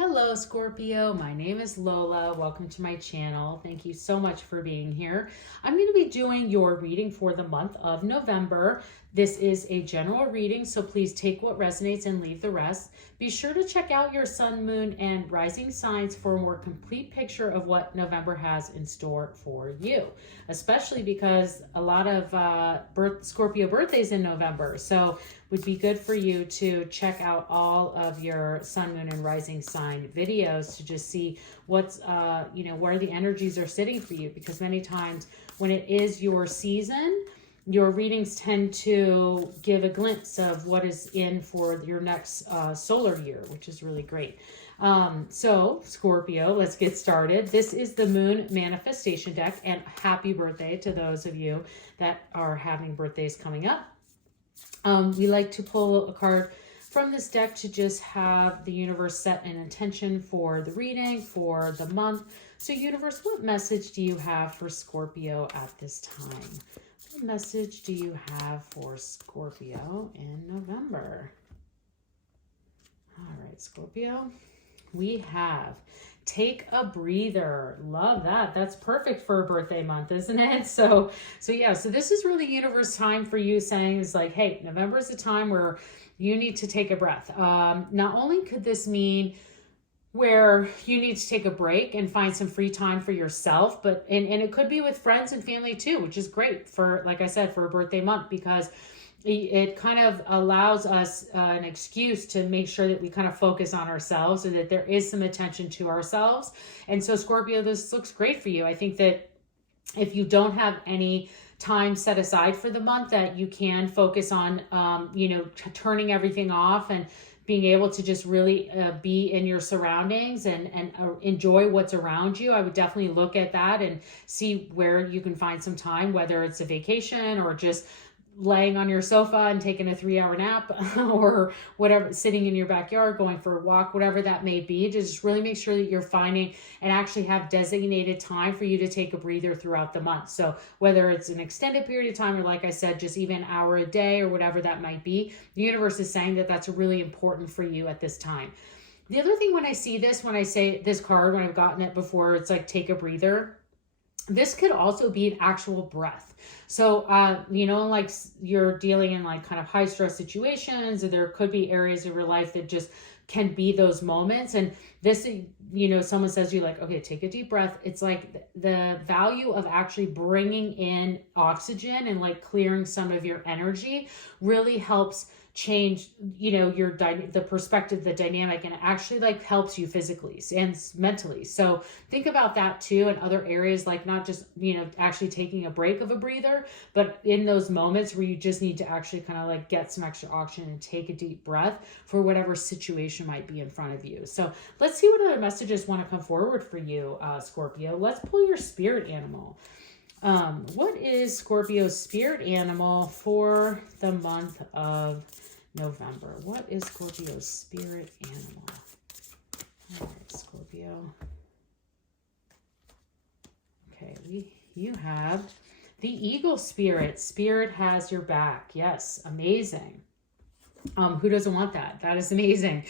Hello Scorpio, my name is Lola. Welcome to my channel. Thank you so much for being here. I'm going to be doing your reading for the month of November. This is a general reading, so please take what resonates and leave the rest. Be sure to check out your sun, moon, and rising signs for a more complete picture of what November has in store for you, especially because a lot of Scorpio birthdays in November. So would be good for you to check out all of your sun, moon, and rising sign videos to just see what's, where the energies are sitting for you. Because many times when it is your season, your readings tend to give a glimpse of what is in for your next solar year, which is really great. So Scorpio, let's get started. This is the Moon Manifestation deck, and happy birthday to those of you that are having birthdays coming up. We like to pull a card from this deck to just have the universe set an intention for the reading for the month. So universe, what message do you have for Scorpio at this time? What message do you have for Scorpio in November? All right, Scorpio, we have take a breather. Love that. That's perfect for a birthday month, isn't it? So this is really universe time for you saying is like, hey, November is a time where you need to take a breath. Not only could this mean where you need to take a break and find some free time for yourself, but and it could be with friends and family too, which is great for, like I said, for a birthday month, because it kind of allows us an excuse to make sure that we kind of focus on ourselves and that there is some attention to ourselves. And so Scorpio, this looks great for you. I think that if you don't have any time set aside for the month, that you can focus on, turning everything off and being able to just really be in your surroundings and enjoy what's around you. I would definitely look at that and see where you can find some time, whether it's a vacation or just laying on your sofa and taking a 3-hour nap or whatever, sitting in your backyard, going for a walk, whatever that may be. Just really make sure that you're finding and actually have designated time for you to take a breather throughout the month. So whether it's an extended period of time or, like I said, just even an hour a day or whatever that might be, the universe is saying that that's really important for you at this time. The other thing, when I see this, when I say this card, when I've gotten it before, it's like take a breather. This could also be an actual breath. So, like you're dealing in like kind of high stress situations, or there could be areas of your life that just can be those moments. And this, someone says to you like, okay, take a deep breath. It's like the value of actually bringing in oxygen and like clearing some of your energy really helps change, the perspective, the dynamic, and it actually like helps you physically and mentally. So think about that too, in other areas, like not just, actually taking a break of a breather, but in those moments where you just need to actually kind of like get some extra oxygen and take a deep breath for whatever situation might be in front of you. So let's see what other messages want to come forward for you, Scorpio. Let's pull your spirit animal. What is Scorpio's spirit animal for the month of November? What is Scorpio's spirit animal? All right, Scorpio. Okay, you have the eagle spirit. Spirit has your back. Yes, amazing. Who doesn't want that? That is amazing.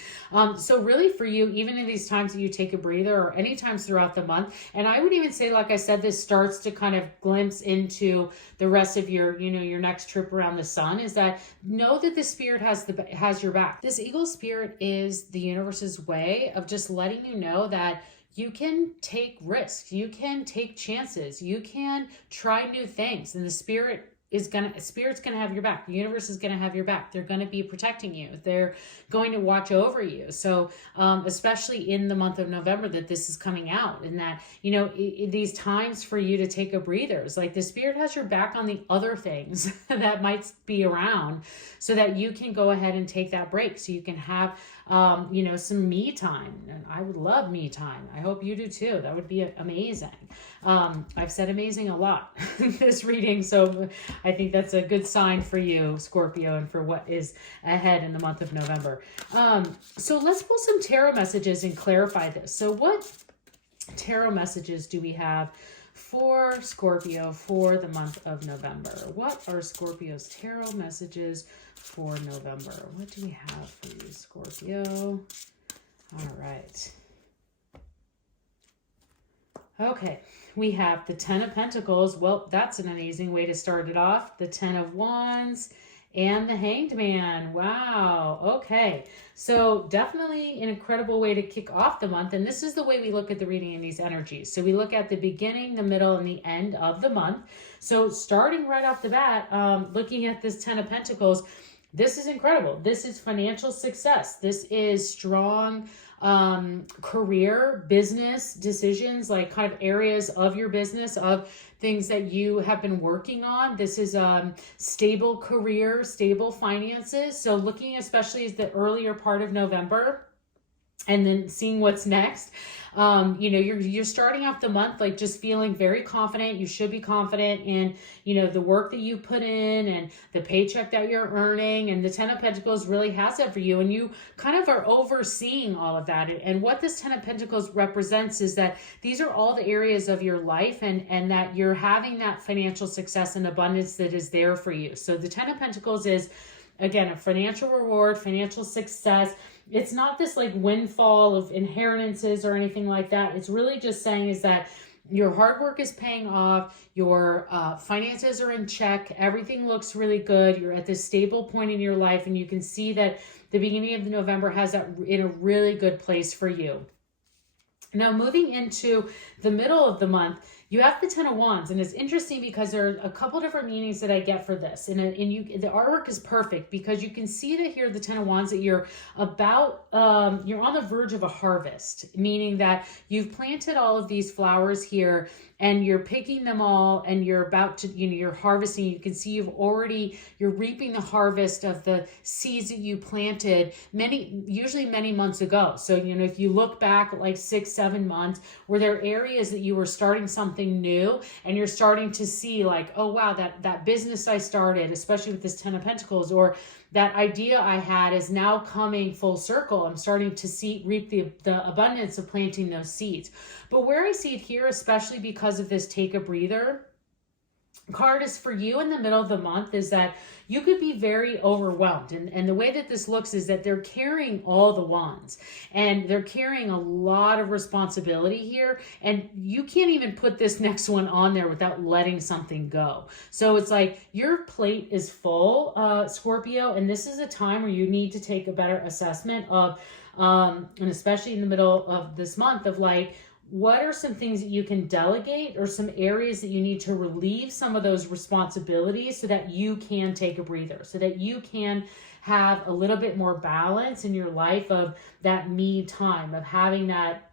So really for you, even in these times that you take a breather or any times throughout the month, and I would even say, like I said, this starts to kind of glimpse into the rest of your, your next trip around the sun, is that know that the spirit has your back. This eagle spirit is the universe's way of just letting you know that you can take risks, you can take chances, you can try new things, and the spirit's gonna have your back. The universe is gonna have your back. They're gonna be protecting you. They're going to watch over you. So especially in the month of November that this is coming out, and that, these times for you to take a breather, it's like the spirit has your back on the other things that might be around, so that you can go ahead and take that break, so you can have some me time. And I would love me time. I hope you do too. That would be amazing. I've said amazing a lot in this reading, so I think that's a good sign for you, Scorpio, and for what is ahead in the month of November. So let's pull some tarot messages and clarify this. So what tarot messages do we have for Scorpio for the month of November? What are Scorpio's tarot messages for November? What do we have for you, Scorpio? All right. Okay, we have the Ten of Pentacles. Well, that's an amazing way to start it off. The Ten of Wands and the Hanged Man. Wow. Okay, so definitely an incredible way to kick off the month. And this is the way we look at the reading in these energies. So we look at the beginning, the middle, and the end of the month. So starting right off the bat, looking at this Ten of Pentacles, this is incredible. This is financial success. This is strong career, business decisions, like kind of areas of your business, of things that you have been working on. This is stable career, stable finances. So looking especially as the earlier part of November, and then seeing what's next. You know, you're starting off the month like just feeling very confident. You should be confident in, you know, the work that you put in and the paycheck that you're earning. And the Ten of Pentacles really has that for you. And you kind of are overseeing all of that. And what this Ten of Pentacles represents is that these are all the areas of your life, and that you're having that financial success and abundance that is there for you. So the Ten of Pentacles is, again, a financial reward, financial success. It's not this like windfall of inheritances or anything like that. It's really just saying is that your hard work is paying off, your finances are in check, everything looks really good, you're at this stable point in your life, and you can see that the beginning of November has that in a really good place for you. Now, moving into the middle of the month, you have the Ten of Wands, and it's interesting because there are a couple different meanings that I get for this. And the artwork is perfect because you can see that here, the Ten of Wands, that you're about, you're on the verge of a harvest, meaning that you've planted all of these flowers here and you're picking them all and you're about to, you know, you're harvesting. You can see you're reaping the harvest of the seeds that you planted usually many months ago. So, you know, if you look back at like 6-7 months, were there areas that you were starting something new and you're starting to see like, oh wow, that business I started, especially with this Ten of Pentacles, or that idea I had is now coming full circle. I'm starting to reap the abundance of planting those seeds. But where I see it here, especially because of this take a breather card, is for you in the middle of the month, is that you could be very overwhelmed. And the way that this looks is that they're carrying all the wands and they're carrying a lot of responsibility here. And you can't even put this next one on there without letting something go. So it's like your plate is full, Scorpio, and this is a time where you need to take a better assessment of, and especially in the middle of this month, of like, what are some things that you can delegate or some areas that you need to relieve some of those responsibilities so that you can take a breather, so that you can have a little bit more balance in your life, of that me time, of having that,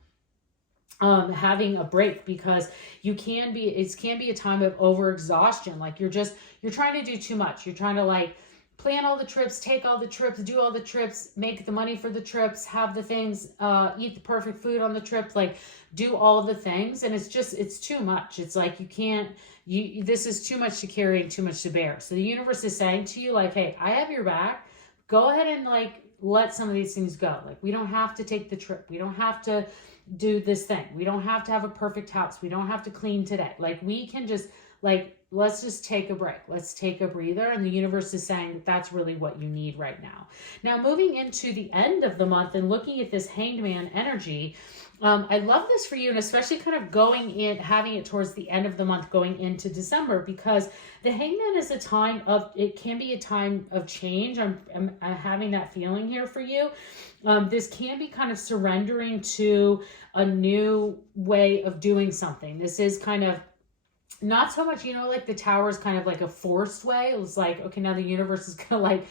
having a break, because it can be a time of overexhaustion. Like you're trying to do too much. You're trying to like plan all the trips, take all the trips, do all the trips, make the money for the trips, have the things, eat the perfect food on the trip, like do all the things. And it's too much. It's like this is too much to carry and too much to bear. So the universe is saying to you like, hey, I have your back. Go ahead and like let some of these things go. Like we don't have to take the trip. We don't have to do this thing. We don't have to have a perfect house. We don't have to clean today. Like we can just like, let's just take a break. Let's take a breather. And the universe is saying that that's really what you need right now. Now, moving into the end of the month and looking at this Hanged Man energy, I love this for you, and especially kind of having it towards the end of the month going into December, because the Hanged Man is it can be a time of change. I'm having that feeling here for you. This can be kind of surrendering to a new way of doing something. This is kind of not so much, you know, like the Tower is kind of like a forced way. It was like, okay, now the universe is going to like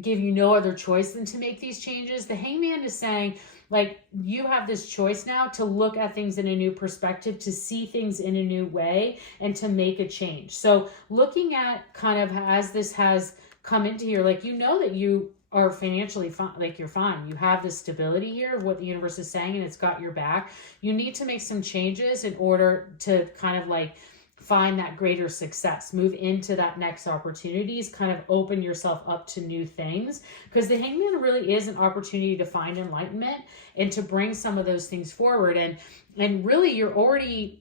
give you no other choice than to make these changes. The Hangman is saying, like, you have this choice now to look at things in a new perspective, to see things in a new way, and to make a change. So looking at kind of as this has come into here, like, you know that you are financially fine, like you're fine. You have this stability here of what the universe is saying, and it's got your back. You need to make some changes in order to kind of like find that greater success, move into that next opportunities, kind of open yourself up to new things, because the Hangman really is an opportunity to find enlightenment and to bring some of those things forward. And really you're already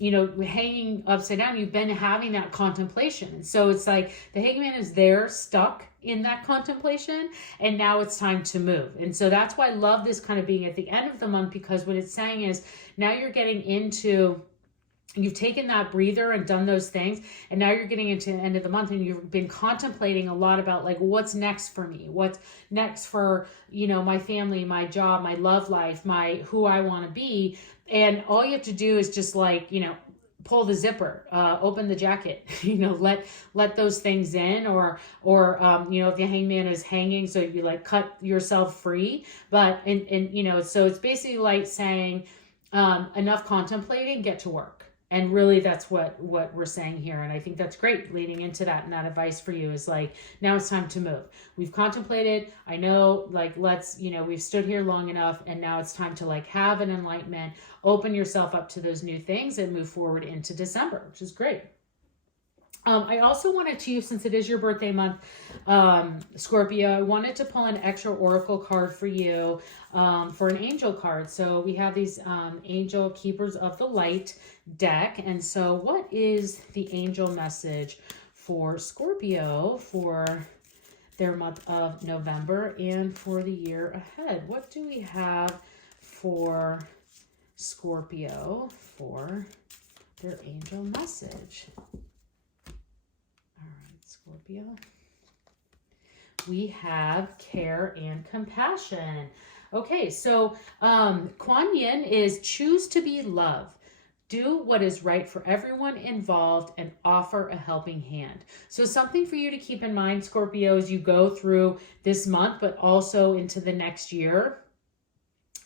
hanging upside down, you've been having that contemplation. And so it's like the hangman is there stuck in that contemplation, and now it's time to move. And so that's why I love this kind of being at the end of the month, because what it's saying is now you're getting into, you've taken that breather and done those things, and now you're getting into the end of the month, and you've been contemplating a lot about like, what's next for me? What's next for, my family, my job, my love life, who I want to be. And all you have to do is just like, pull the zipper, open the jacket, let those things in, or if the hangman is hanging, so you like cut yourself free. But, so it's basically like saying, enough contemplating, get to work. And really that's what we're saying here. And I think that's great leading into that. And that advice for you is like, now it's time to move. We've contemplated. I know, like, we've stood here long enough, and now it's time to like have an enlightenment, open yourself up to those new things, and move forward into December, which is great. I also wanted to, since it is your birthday month, Scorpio, I wanted to pull an extra oracle card for you, for an angel card. So we have these angel keepers of the light deck. And so what is the angel message for Scorpio for their month of November and for the year ahead? What do we have for Scorpio for their angel message? Scorpio. We have care and compassion. Okay, so Kuan Yin is choose to be love. Do what is right for everyone involved and offer a helping hand. So something for you to keep in mind, Scorpio, as you go through this month, but also into the next year.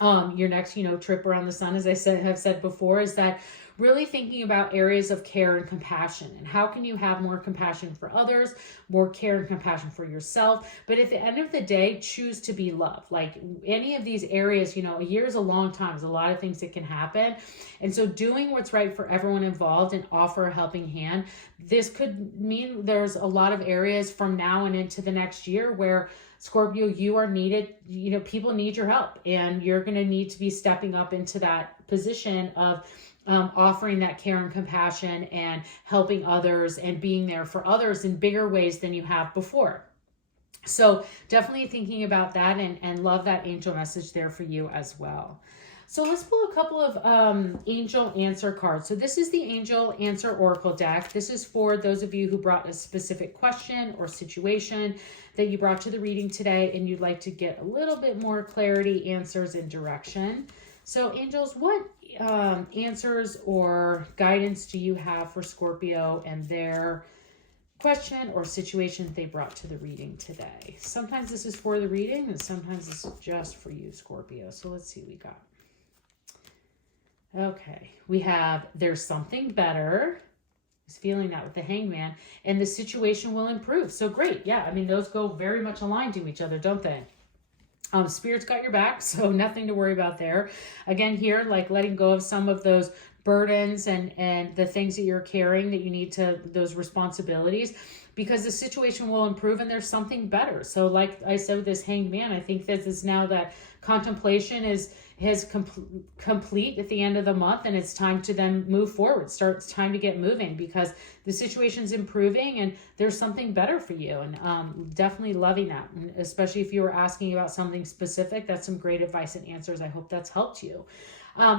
Your next, trip around the sun, as I have said before, is that really thinking about areas of care and compassion, and how can you have more compassion for others, more care and compassion for yourself. But at the end of the day, choose to be love. Like any of these areas, a year is a long time. There's a lot of things that can happen. And so doing what's right for everyone involved and offer a helping hand, this could mean there's a lot of areas from now and into the next year where Scorpio, you are needed, people need your help, and you're going to need to be stepping up into that position of offering that care and compassion and helping others and being there for others in bigger ways than you have before. So definitely thinking about that, and love that angel message there for you as well. So let's pull a couple of angel answer cards. So this is the angel answer oracle deck. This is for those of you who brought a specific question or situation that you brought to the reading today, and you'd like to get a little bit more clarity, answers, and direction. So angels, what answers or guidance do you have for Scorpio and their question or situation they brought to the reading today? Sometimes this is for the reading, and sometimes this is just for you, Scorpio. So let's see what we got. Okay, we have there's something better. He's feeling that with the hangman, and the situation will improve. So great. Yeah, I mean, those go very much aligned to each other, don't they? Spirit's got your back, so nothing to worry about there. Again, here, like letting go of some of those burdens and the things that you're carrying that you need to, those responsibilities, because the situation will improve and there's something better. So like I said with this hanged man, I think that is now that contemplation is complete at the end of the month, and it's time to then move forward. It's time to get moving because the situation's improving and there's something better for you. And definitely loving that, and especially if you were asking about something specific. That's some great advice and answers. I hope that's helped you.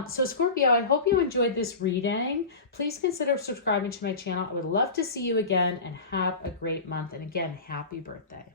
So Scorpio, I hope you enjoyed this reading. Please consider subscribing to my channel. I would love to see you again, and have a great month. And again, happy birthday.